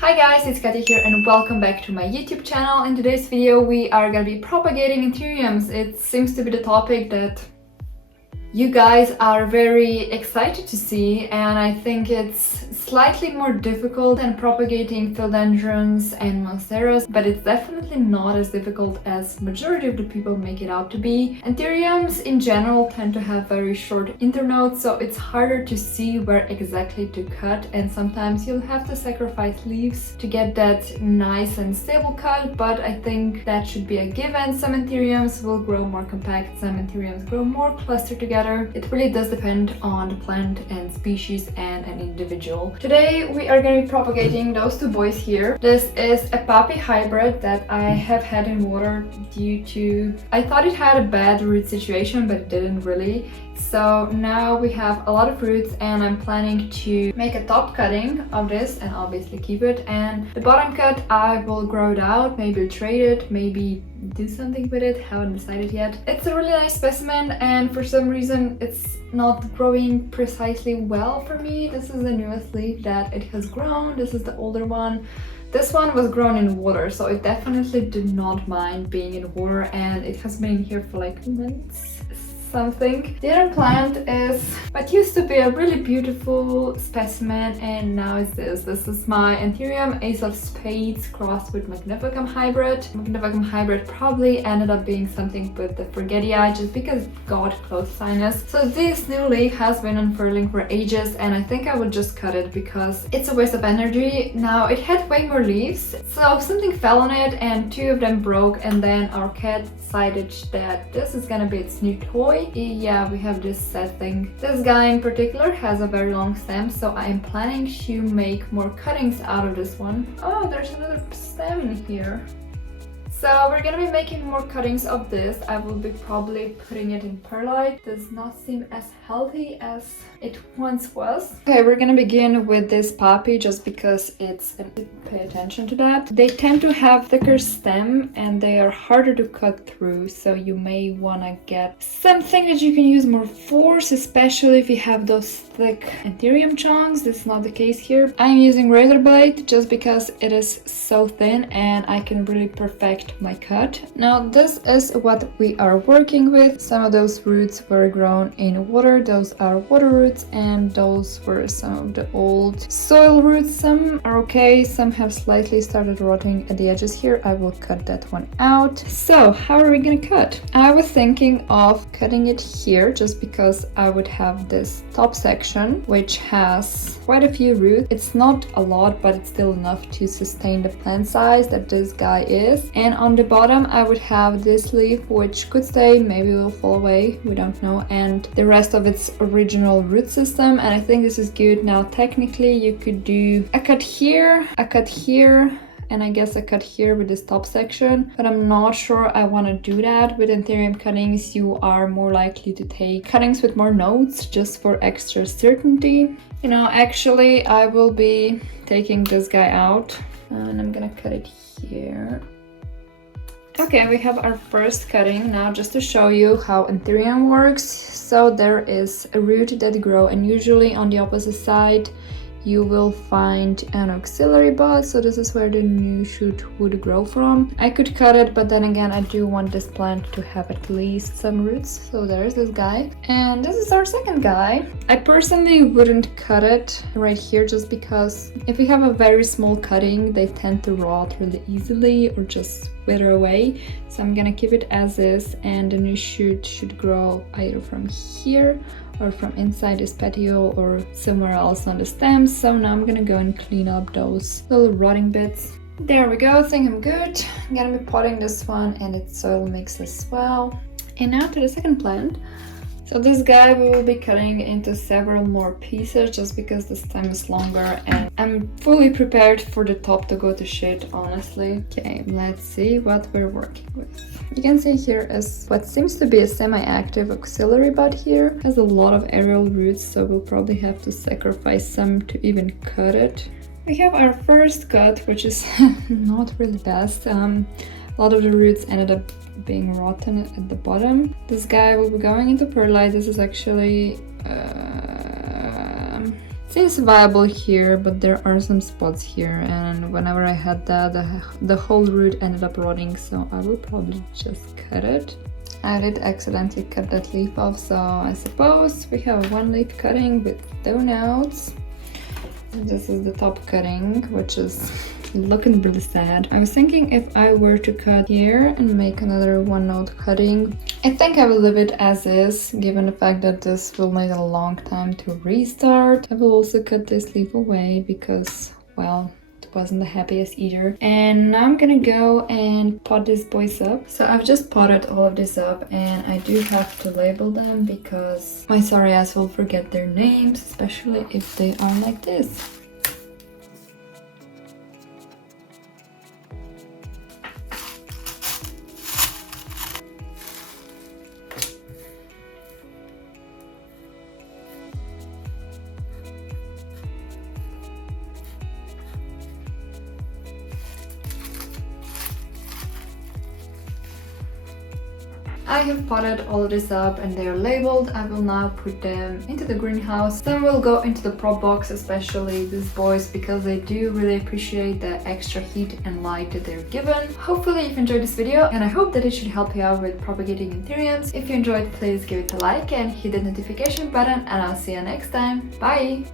Hi guys, it's Katia here and welcome back to my YouTube channel. In today's video we are gonna be propagating Anthuriums. It seems to be the topic that you guys are very excited to see, and I think it's slightly more difficult than propagating philodendrons and monsteras, but it's definitely not as difficult as majority of the people make it out to be. Anthuriums in general tend to have very short internodes, so it's harder to see where exactly to cut, and sometimes you'll have to sacrifice leaves to get that nice and stable cut, but I think that should be a given. Some Anthuriums will grow more compact, some Anthuriums grow more clustered together. It really does depend on the plant and species and an individual. Today we are going to be propagating those two boys here. This is a puppy hybrid that I have had in water due to... I thought it had a bad root situation, but it didn't really. So now we have a lot of roots and I'm planning to make a top cutting of this and obviously keep it. And the bottom cut I will grow it out, maybe trade it, maybe do something with it, haven't decided yet. It's a really nice specimen and for some reason it's not growing precisely well for me. This is the newest leaf that it has grown, this is the older one. This one was grown in water, so it definitely did not mind being in water, and it has been in here for like months. Something. The other plant is what used to be a really beautiful specimen and now it's this. This is my Anthurium Ace of Spades crossed with Magnificum hybrid. Magnificum hybrid probably ended up being something with the Forgetii just because it got close sinus. So this new leaf has been unfurling for ages and I think I would just cut it because it's a waste of energy. Now it had way more leaves, so something fell on it and two of them broke, and then our cat decided that this is gonna be its new toy. Yeah, we have this sad thing. This guy in particular has a very long stem, so I am planning to make more cuttings out of this one. Oh, there's another stem in here. So we're gonna be making more cuttings of this. I will be probably putting it in perlite. Does not seem as healthy as it once was. Okay, we're gonna begin with this poppy just because it's... pay attention to that. They tend to have thicker stem and they are harder to cut through, so you may wanna get something that you can use more force, especially if you have those thick Anthurium chunks. This is not the case here. I'm using razor blade just because it is so thin and I can really perfect my cut. Now this is what we are working with. Some of those roots were grown in water, those are water roots, and those were some of the old soil roots. Some are okay, some have slightly started rotting at the edges here. I will cut that one out. So how are we gonna cut? I was thinking of cutting it here just because I would have this top section which has quite a few roots. It's not a lot, but it's still enough to sustain the plant size that this guy is. And on the bottom I would have this leaf which could stay, maybe will fall away, we don't know, and the rest of its original root system, and I think this is good. Now technically you could do a cut here, a cut here, and I guess a cut here with this top section, but I'm not sure I want to do that. With Anthurium cuttings you are more likely to take cuttings with more nodes just for extra certainty. You know, actually I will be taking this guy out and I'm gonna cut it here. Okay, we have our first cutting now, just to show you how Anthurium works. So there is a root that grows, and usually on the opposite side you will find an auxiliary bud, so this is where the new shoot would grow from. I could cut it, but then again I do want this plant to have at least some roots. So there's this guy, and this is our second guy. I personally wouldn't cut it right here just because if you have a very small cutting they tend to rot really easily or just wither away. So I'm gonna keep it as is, and the new shoot should grow either from here or from inside this petiole or somewhere else on the stems. So now I'm gonna go and clean up those little rotting bits. There we go, I think I'm good. I'm gonna be potting this one and its soil mix as well. And now to the second plant. So this guy we will be cutting into several more pieces just because the stem is longer and I'm fully prepared for the top to go to shit, honestly. Okay, let's see what we're working with. You can see here is what seems to be a semi-active auxiliary bud here. Has a lot of aerial roots, so we'll probably have to sacrifice some to even cut it. We have our first cut, which is not really best. A lot of the roots ended up being rotten at the bottom. This guy will be going into perlite. This is actually Seems viable here, but there are some spots here, and whenever I had that, the whole root ended up rotting, so I will probably just cut it. I did accidentally cut that leaf off, so I suppose we have one leaf cutting with 2 nodes. This is the top cutting, which is looking really sad. I was thinking if I were to cut here and make another 1 node cutting, I think I will leave it as is, given the fact that this will need a long time to restart. I will also cut this leaf away because, well, it wasn't the happiest either. And now I'm gonna go and pot these boys up. So I've just potted all of this up, and I do have to label them because my sorry ass will forget their names, especially if they are like this. I have potted all of this up and they are labeled. I will now put them into the greenhouse. Some will go into the prop box, especially these boys, because they do really appreciate the extra heat and light that they're given. Hopefully you've enjoyed this video, and I hope that it should help you out with propagating Anthuriums. If you enjoyed, please give it a like and hit the notification button, and I'll see you next time. Bye!